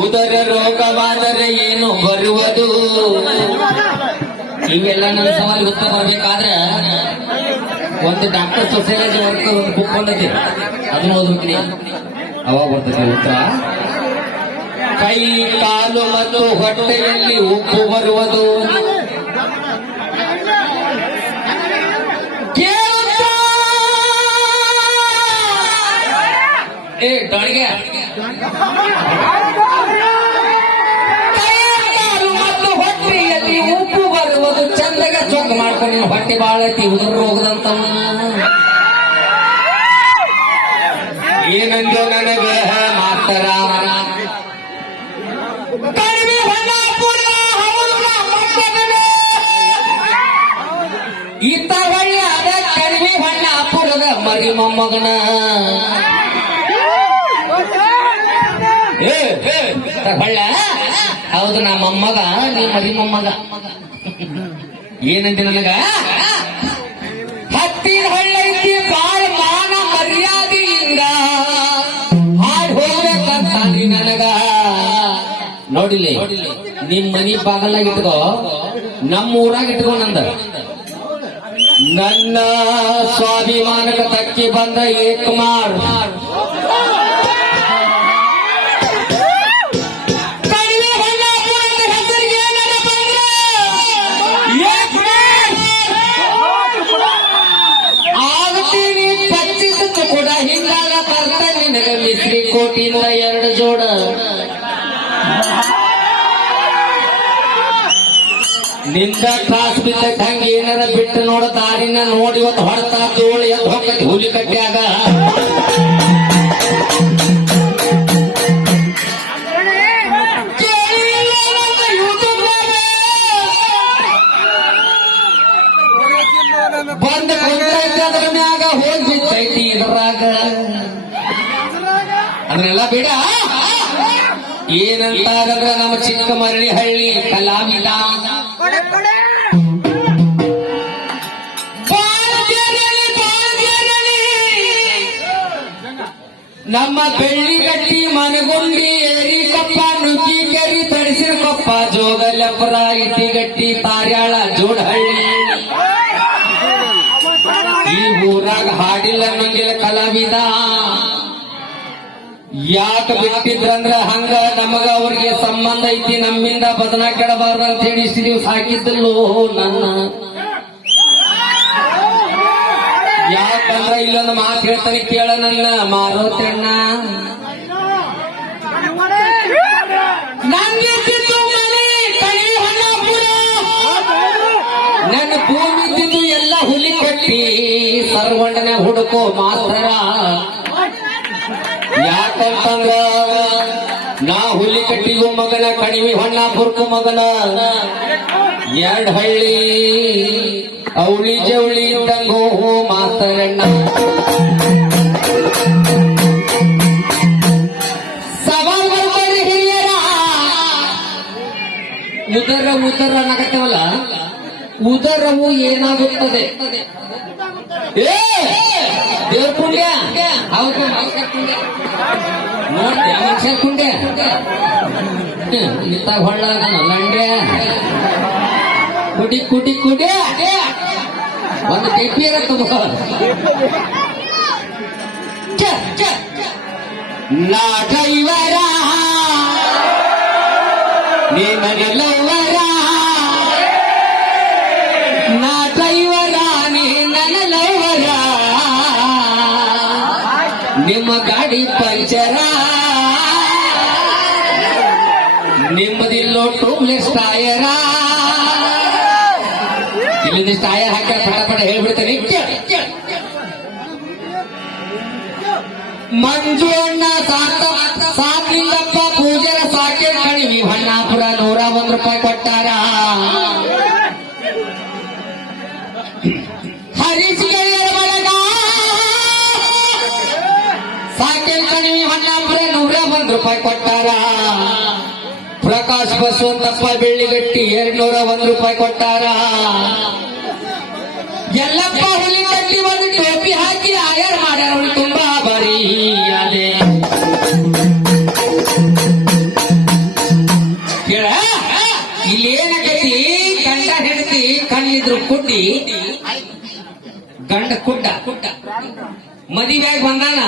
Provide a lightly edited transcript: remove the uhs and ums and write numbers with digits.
ಉದರ ರೋಗವಾದರೆ ಏನು ಬರುವುದು? ಇವೆಲ್ಲ ನನ್ನ ಸವಾಲು ಉತ್ತರ ಬರ್ಬೇಕಾದ್ರೆ ಒಂದು ಡಾಕ್ಟರ್ ಸೊಸೈಟಿ ವರ್ಕ್ ಒಂದು ಬುಕ್ ಕೊಂಡೈತಿ, ಅದನ್ನ ಓದ್ಬಿಡ್ತೀನಿ, ಅವಾಗ ಬರ್ತದೆ ಉತ್ತರ. ಕೈ ಕಾಲು ಮತ್ತು ಹೊಟ್ಟೆಯಲ್ಲಿ ಉಪ್ಪು ಬರುವುದು. ಏ ಡೊಳಗೆ ಹೊಟ್ಟೆಯಲ್ಲಿ ಉಪ್ಪು ಬರುವುದು. ಚಂದಗ ಚೊಕ್ ಮಾಡ್ಕೊಂಡು ನೀನು ಹೊಟ್ಟೆ ಬಾಳೈತಿ ಉದುರು ರೋಗದಂತ ಏನಂದು ನನಗ ಮಾಸ್ತರ ಕಡಿಮೆ ಈತ ಹೊಳ್ಳಿ ಅದ ಕಡಿಮೆ ಬಣ್ಣ ಅಪ್ಪುರದ ಮರಿ ಮೊಮ್ಮಗನ. ಹೊಳ್ಳ ಹೌದು, ನಾ ಮೊಮ್ಮಗ, ನೀ ಮರಿ ಮೊಮ್ಮಗ. ಏನಂತ ನನಗ ಹತ್ತಿರ ಹಳ್ಳೈತಿ ಬಾಳ ಮಾನ ಮರ್ಯಾದೆಯಿಂದ ಹಾಡ್ ಹೋಗ್ಬೇಕಂತ ನೀ ನನಗ. ನೋಡಿಲಿ, ನಿಮ್ ಮನಿ ಬಾಗಲಾಗ ಇಟ್ಕೋ, ನಮ್ಮ ಊರಾಗ ಇಟ್ಕೋ. ನನ್ನ ಸ್ವಾಭಿಮಾನಕ್ಕೆ ತಕ್ಕಿ ಬಂದ ಏಕಮಾರ್ ಕೋಟಿಯಿಂದ 2 ಜೋಡ. ನಿಂದ ಕ್ಲಾಸ್ ಬಿದ್ದ ಹಂಗ ಏನಾರ ಬಿಟ್ಟು ನೋಡ ದಾರಿನ ನೋಡಿ ಇವತ್ತು ಹೊಡ್ತಾ ತೋಳಿ ಹೊಕ್ಕತಿ ಹುಲಿ ಕಟ್ಟ್ಯಾಗ. ಬಂದ ಕುಂತೈತಿ ಅದ್ರ ಮ್ಯಾಗ ಹೋಗಿ ಬಿತ್ತೈತಿ ಇದ್ರಾಗ. ಅದನ್ನೆಲ್ಲ ಬೇಡ. ಏನಂತಾರಂದ್ರ ನಮ್ಮ ಚಿಕ್ಕ ಮರಳಿ ಹಳ್ಳಿ ಕಲಾವಿದ ನಮ್ಮ ಬೆಳ್ಳಿಗಟ್ಟಿ ಮನಗುಂಡಿ ಏರಿ ಕೊಪ್ಪ ನುಗ್ಗಿ ಕೆರಿ ತಡಿಸಿರ ಕೊಪ್ಪ ಜೋಗಲ್ಲಪುರ ಇಟಿಗಟ್ಟಿ ತಾರ್ಯಾಳ ಜೋಡಹಳ್ಳಿ. ಈ ಊರಾಗ ಹಾಡಿಲ್ಲ ನಂಗಿಲ್ಲ ಕಲಾವಿದ. ಯಾಕೆ ಬಿಟ್ಟಿದ್ರಂದ್ರ ಹಂಗ ನಮಗ ಅವ್ರಿಗೆ ಸಂಬಂಧ ಐತಿ, ನಮ್ಮಿಂದ ಬದನಾ ಕೆಡಬಾರ್ದು ಅಂತ ಹೇಳಿ ಇಷ್ಟು ದಿವಸ ಹಾಕಿದ್ದಲ್ಲೋ ನನ್ನ. ಯಾಕಂದ್ರ ಇಲ್ಲೊಂದು ಮಾತು ಹೇಳ್ತಾನೆ ಕೇಳ ನನ್ನ ಮಾರೋತಣ್ಣ. ನನ್ನ ಭೂಮಿ ತಿಂದು ಎಲ್ಲ ಹುಲಿ ಕಟ್ಟಿ ಸರ್ವಂಡನೆ ಹುಡುಕೋ ಮಾಸ್ತರ. ಯಾಕಂತಂದ್ರ ನಾ ಹುಲಿ ಕಟ್ಟಿಗೂ ಮಗನ, ಕಣಿವಿ ಹೊನ್ನಾಪುರ್ಕು ಮಗನ. 2 ಹಳ್ಳಿ ಅವಳಿ ಜವಳಿ ಇದ್ದಂಗೋ ಮಾಸ್ತರಣ್ಣ. ಸವಾಲ್ ಬರ್ತಾರೆ ಹಿರಿಯರ. ಉದರ ನಗತ್ತವಲ್ಲ, ಉದರವು ಏನಾಗುತ್ತದೆ? ದೇವ್ರ ಪುಣ್ಯ. ಹೌದು, ನೋಡ್ತೀಯ ಮನುಷ್ಯರ ಪುಣ್ಯ. ನಿಂತಾಗ ಹೊಳ್ಳಾಗ ಲಂಡ್ಯ ಕುಡಿ ಕುಡಿ ಕುಡಿ ಒಂದು ಕೆಪ್ಪಿಯರ ತಗೋ. ನಾ ಡ್ರೈವರ ನೀನಗೆಲ್ಲವರ, ನಾ ಡ್ರೈವರ ನೀ ನನ್ನ ಲವರ. ನಿಮ್ಮ ಗಾಡಿ ಪಂಚರ, ನಿಮ್ಮದಿಲ್ಲೋ ಟ್ಯೂಬ್ಲೆಸ್ ಟಯರ. ಇಲ್ಲಿಂದಿಷ್ಟು ಟಯರ್ ಹಾಕಿ ಪಟ ಪಟ ಹೇಳ್ಬಿಡ್ತೇನೆ. ಮಂಜು ಅಣ್ಣ ಸಾತ್ಲಿಂಗಪ್ಪ ಪೂಜಾರ ಸಾಕೇತ್ ಕಣಿವಿ ಹೊನ್ನಾಪುರ 101 ರೂಪಾಯಿ ಕೊಟ್ಟಾರ. ಹರೀಶ್ ಗೆಳೆಯರ ಬಳಗ ಸಾಕೇತ್ ಕಣಿವಿ ಹೊನ್ನಾಪುರ 101 ರೂಪಾಯಿ ಕೊಟ್ಟಾರ. ಪ್ರಕಾಶ್ ಬಸವಂತಪ್ಪ ಬೆಳ್ಳಿಗಟ್ಟಿ 201 ರೂಪಾಯಿ ಕೊಟ್ಟಾರ. ಎಲ್ಲಪ್ಪ ಹುಲಿಗಟ್ಟಿ ಒಂದು ಟೋಪಿ ಹಾಕಿ ಆಯರ್ ಮಾಡ್ಯಾರ, ಅವ್ರು ತುಂಬಾ ಬರೀ ಅದೇ ಕೇಳ. ಇಲ್ಲೇನಕತಿ ಗಂಡ ಹೆಂಡತಿ ಕಣ್ಣಿದ್ರು ಕುಡ್ಡಿ ಗಂಡ ಕುಡ್ಡ ಮದುವೆಯಾಗಿ ಬಂದಾನ.